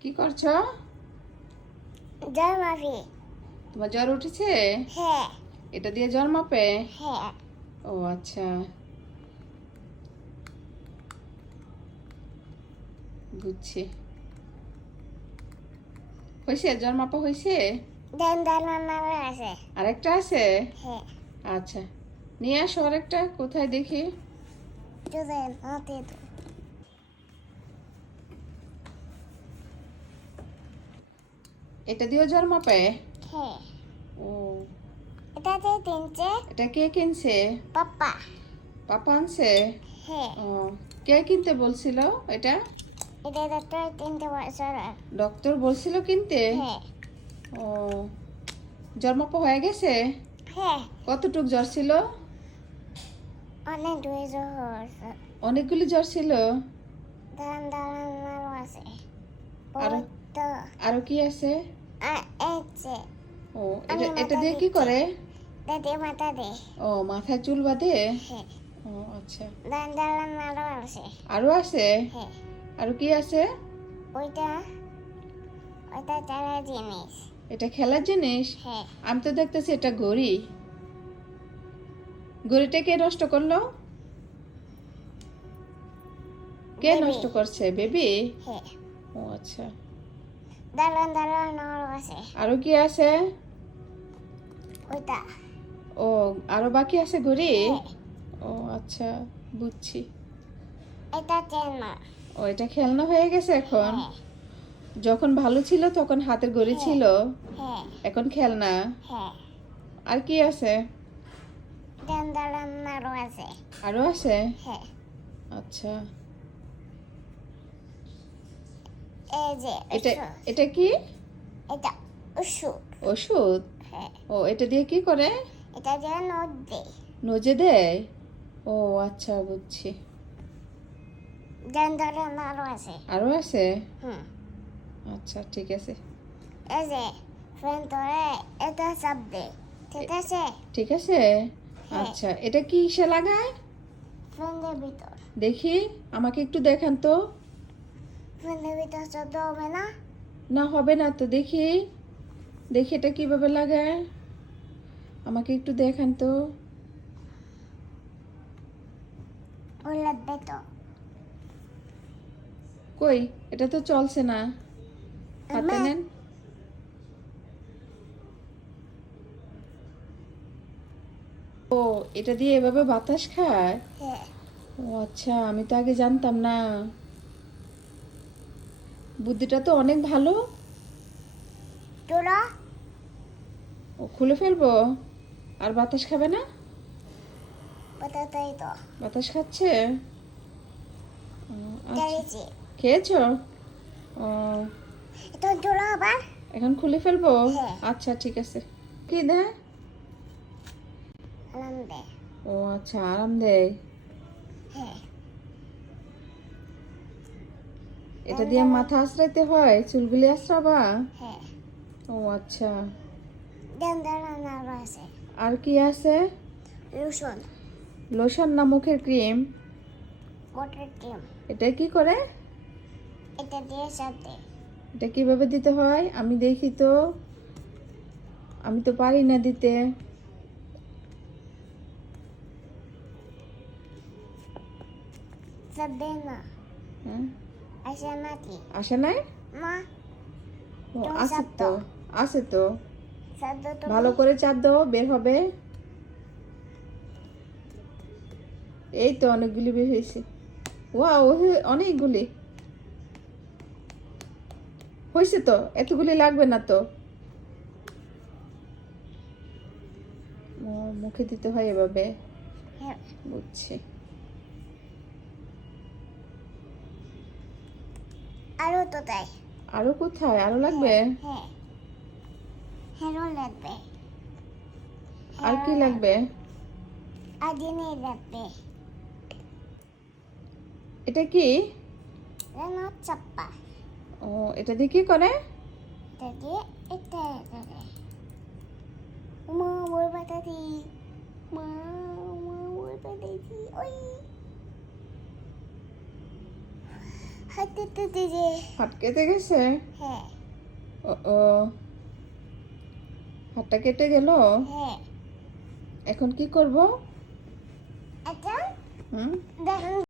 কি করছো? জ্বর মাপি। তোমার জ্বর উঠেছে? হ্যাঁ। এটা দিয়ে জ্বর মাপে? হ্যাঁ। ও আচ্ছা, বুঝছি। হয়েছে, জ্বর মাপা হয়েছে? দেন দালানারে আছে। আরেকটা আছে? হ্যাঁ। আচ্ছা, নিয়ে আসো আরেকটা। কোথায় দেখি? দেন হাতে তো। এটা দিয়েও জ্বর মাপে? হ্যাঁ। ও, এটাতে তিনটে। এটা কে কিনছে? পাপ্পা। পাপা আনছে? হ্যাঁ। ও, কে কিনতে বলছিল এটা? এটা ডাক্তার 3 বছর। ডক্টর বলছিল কিনতে? হ্যাঁ। ও, জ্বর মাপা হয়ে গেছে? হ্যাঁ। কতটুক জ্বর ছিল? অনেক দুই জ্বর। অনেকগুলি জ্বর ছিল। দেন দালানারও আছে। আরো বড়টা। আরো কি আছে? আছে। ও, আমি এটা এটা মাথা দিয়ে কি দিচ্ছি। করে? দাদি মাথা দে। ও, মাথায় চুল বাঁধে? হ্যাঁ। ও আচ্ছা, দেন দালানারও আছে। আরো আছে? হ্যাঁ। আরো কি আছে? ওইটা ওইটা চারা জিনিস। এটা খেলার জিনিস? হ্যাঁ। আমি তো দেখতেছি এটা ঘড়ি। ঘড়িটা কে নষ্ট করলো? কে বেবি। নষ্ট করছে? বেবি? হ্যাঁ। ও আচ্ছা, দালানারও আছে। আরো কি আছে? ওইটা। ও, আরো বাকি আছে ঘড়ি? হ্যাঁ। ও আচ্ছা, বুঝছি। এটা চেন। ও, এটা খেলনা হয়ে গেছে এখন? হ্যাঁ। যখন ভালো ছিল তখন হাতের ঘড়ি হ্যাঁ। ছিল, হ্যাঁ। এখন খেলনা। হ্যাঁ। আর কি আছে? দালানারও আছে। আরো আছে? হ্যাঁ। আচ্ছা, এই যে এটা ওষুধ। এটা কি? এটা ওষুধ। ওষুধ? হ্যাঁ। ও, এটা দিয়ে কি করে? এটা দিয়ে নোট দে। নজে দেয়? ও আচ্ছা, বুঝছি। দালানারও আছে। আরো আছে? হুম। আচ্ছা, ঠিক আছে। এই যে ফ্রেন্ড ধরে এটা চাপ দে। ঠিক আছে? ঠিক আছে। হ্যাঁ। আচ্ছা, এটা কি কিসে লাগায়? ফ্রেন্ডের ভিতর। দেখি, আমাকে একটু দেখান তো। ফ্রেন্ডের ভিতর শব্দ হবে না? না, হবে না তো। দেখি দেখি এটা কিভাবে লাগায়, আমাকে একটু দেখান তো। ও লাগবে তো। কই, এটা তো চলছে না। হাতে আমি নেন। ও, এটা দিয়ে এভাবে বাতাস খায়? হ্যাঁ। ও আচ্ছা, আমি তো আগে জানতাম না। বুদ্ধিটা তো অনেক ভালো। তোরা ও, খুলে ফেলবো? আর বাতাস খাবে না? বাতাতাই তো। বাতাস খাচ্ছে? ও, আচ্ছা, দেখেছি। খেয়েছো? ও, এটা তোরা আবার। এখন খুলে ফেলবো? হ্যাঁ। আচ্ছা, ঠিক আছে। কি দেয়? আরাম দে। ও আচ্ছা, আরাম দেয়। হ্যাঁ। এটা দিয়ে মাথা আঁচড়াইতে হয়? চুলগুলি আঁচড়াবা? হ্যাঁ। ও আচ্ছা, দালানারও আছে। আর কি আছে? লোশন। লোশন না মুখের ক্রিম? Water cream. এটা কি করে? এটা দিয়ে চাপ দে। এটা কিভাবে দিতে হয় আমি দেখি তো। আমি তো পারি না দিতে। চাপ দে না। হ্যাঁ, আসে নাকি? আসে নাই? না। ও, তুমি আছে চাপ তো। দাও। আছে তো। চাপ দাও তুমি। ভালো করে চাপ দাও, বের হবে। এই তো অনেকগুলি বের হয়েছে। ওয়াও, অনেকগুলি হয়েছে তো। এতগুলি লাগবে না তো। ও, মুখে দিতে হয় এভাবে? হ্যাঁ। বুঝছি। আরো তো তাই। আরো কোথায়? আরো লাগবে? হ্যাঁ। হেরো লাগবে। আর কি লাগবে? আর দিনে লাগবে। এটা কি? রেনো চাপ্পা। ও, এটা দিয়ে কি করে? এটা দিয়ে এটা করে। মা ওর বাতাতি। মা মা ওর বাতাতি। ওই হাতে তো দিদি হাত কেটে গেছে? হ্যাঁ ও ও, হাতটা কেটে গেল। হ্যাঁ এখন কি করব? এটা হুম দেখুন